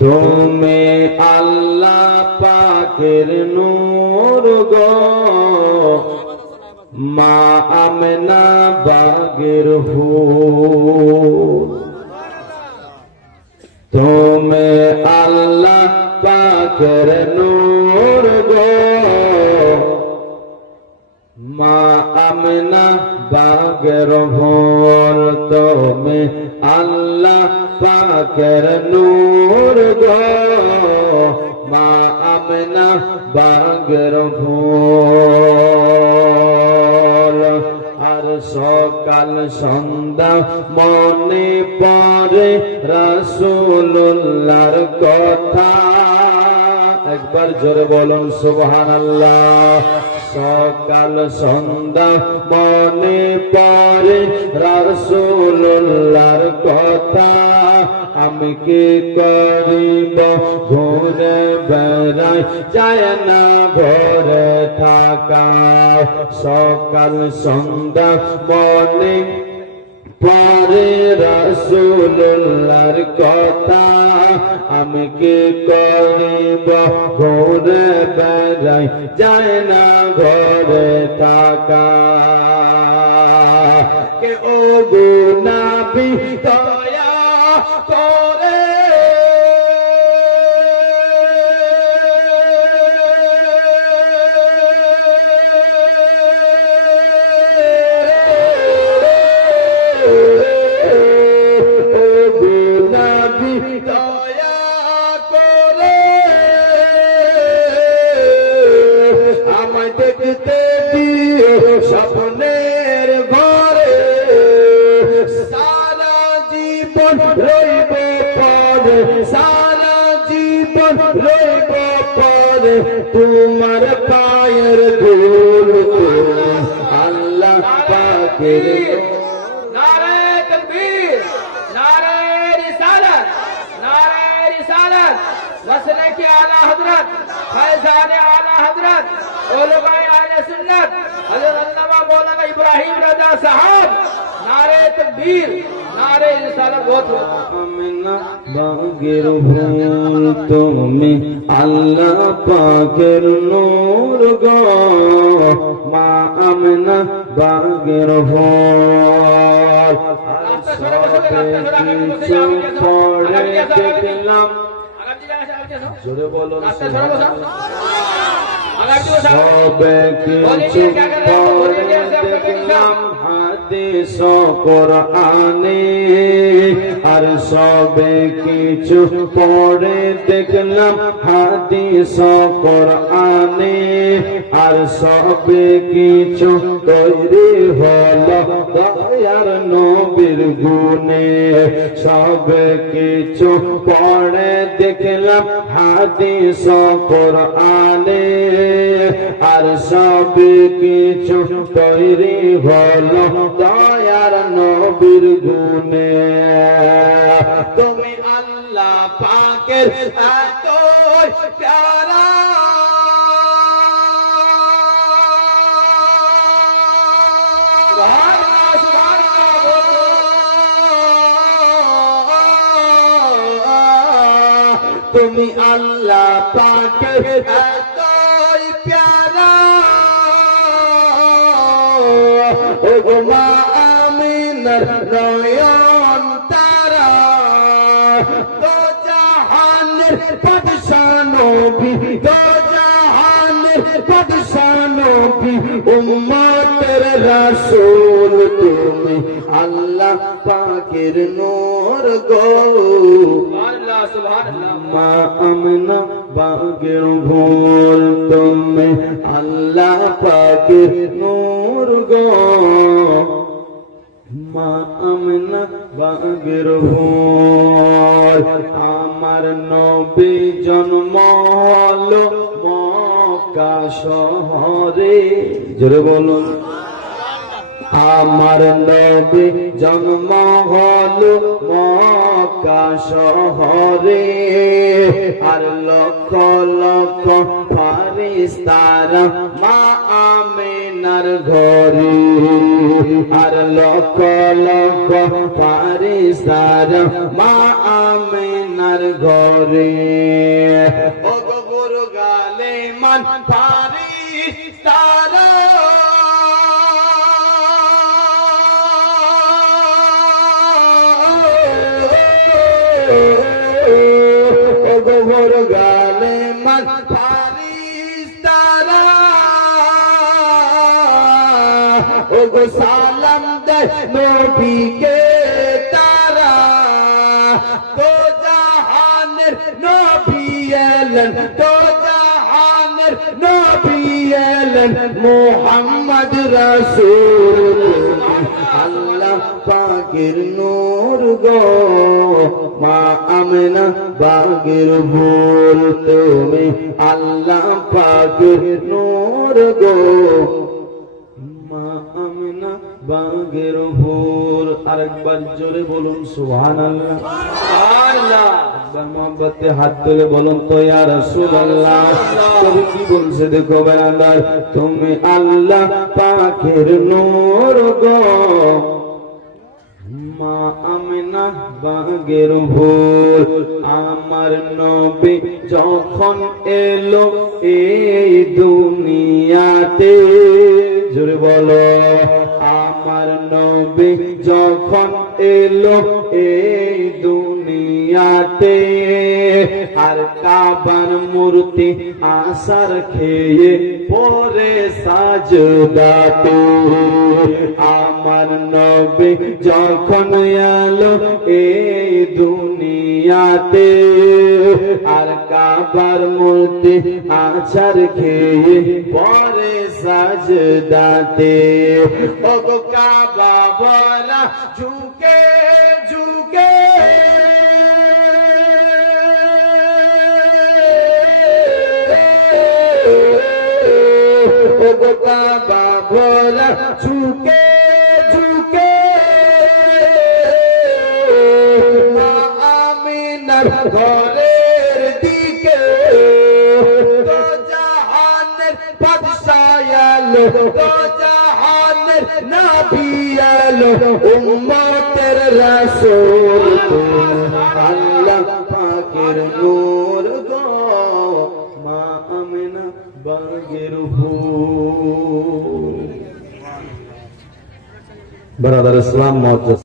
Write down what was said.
তুমি আল্লাহ পাকের নূর গো। মা আমেনা বাগের ফুল তুমি আল্লাহ পাকের নূর গো। মা আমেনা বাগের ফুল পাকের নূর গো, মা আমেনা বাগের ফুল আর সকাল সন্ধ্যা মনে পরে রাসূলুল্লাহর কথা। একবার জোরে বলুন, সুবহানাল্লাহ। সকাল সন্ধ্যা মনে পরে রাসূলুল্লাহর কথা। আমি কি করিব? ঘুরে বেড়াই যায় না, ঘরে থাকা। সকাল, সন্ধ্যা মনে পরে রসুল্লার কথা। আমি কি করিব? ঘুরে বেড়াই যায় না, ঘরে থাকা। কে ও দয়া জীবন রইব পরে তোমার পায়ের ধুল আল্লাহ পাকের नारे तकबीर नारे रिसालत नारे रिसालत वसने के आला हजरत फैजान आला हजरत ओलमाए आले सुन्नत हजरत अल्लामा मौलाना इब्राहिम रजा साहब नारे तकबीर সারে ইনসান বাগের ভুল তুমি আল্লাহ পাখের নূর গো। মা আমনা বাগের ভুল। পড়ে দেখলাম। জোরে বলো সবে কিছু পড়ে দেখলাম হাদিস কোরআনে, আর সবে কিছু পড়ে দেখলাম হাদিস কোরআনে, আর সবে কিছু তৈরি হলো দয়ার নবীর গুণে। সবে কিছু পড়ে দেখলাম হাদিস কোরআনে, আর সব কিছু তৈরি হলো দয়ার নবীর গুণে। তুমি আল্লাহ পাকের এত প্যারা। তুমি আল্লাহ পাকের এত গো মা আমিনার নয়ন তারা তো জাহানের পদশানবী তো জাহানের পদশানবী উম্মতের রাসূল তুমি আল্লাহ পাকের নূর গো। মা আমনা বাগের ভোল তুমি আল্লাহ পাকের নূর আমার নবী জন্ম হলো মক্কা শহরে। জোরে বলুন। আমার নবী জন্ম হলো মক্কা শহরে। আর লক্ষ লক্ষ ফারিস্তারা মা আমিনার ঘরে। আর লক্ষ লক্ষ ফারিস্তারা মা আমিনার ঘরে। ও গোবর গালে মান পারি ও গোবর গালে মান নবীকে তারা তো জাহানের নবী এলেন, তো জাহানের নবী এলেন। মোহাম্মদ রাসূল আল্লাহ পাকের নূর গো, মা আমেনা বাগের ভুল, তুমি আল্লাহ পাকের নূর গো। বাগের ভোর আরেকবার জোরে বলুন একবার মোহাম্মতে হাত তুলে বলুন তো ইয়া রাসূলুল্লাহ। তুমি কি বলছে দেখো তুমি আল্লাহ পাকের নূর গো। মা আমিনা বাগের ভোর আমার নবী যখন এলো এই দুনিয়াতে। জোরে বলো। নবী যখন এলো এই দুনিয়াতে, আর কাবার মূর্তি আসার খেয়ে পরে সাজদাতে। আমার নবী যখন এলো এই দুনিয়াতে, আর কাবার মূর্তি আছার খেয়ে পরে সাজদাতে। ও বলা ঝুঁকে ঝুঁকে। কাবা বলা ঝুঁকে ঝুঁকে। মা আমিনার ঘরের দিকে তো জাহানের বাদশাহ তো এলো উম্মতের রাসূল আল্লাহ পাকের নূর গো মা আমিনা বাগের ভূ ব্রাদার ইসলাম মহতস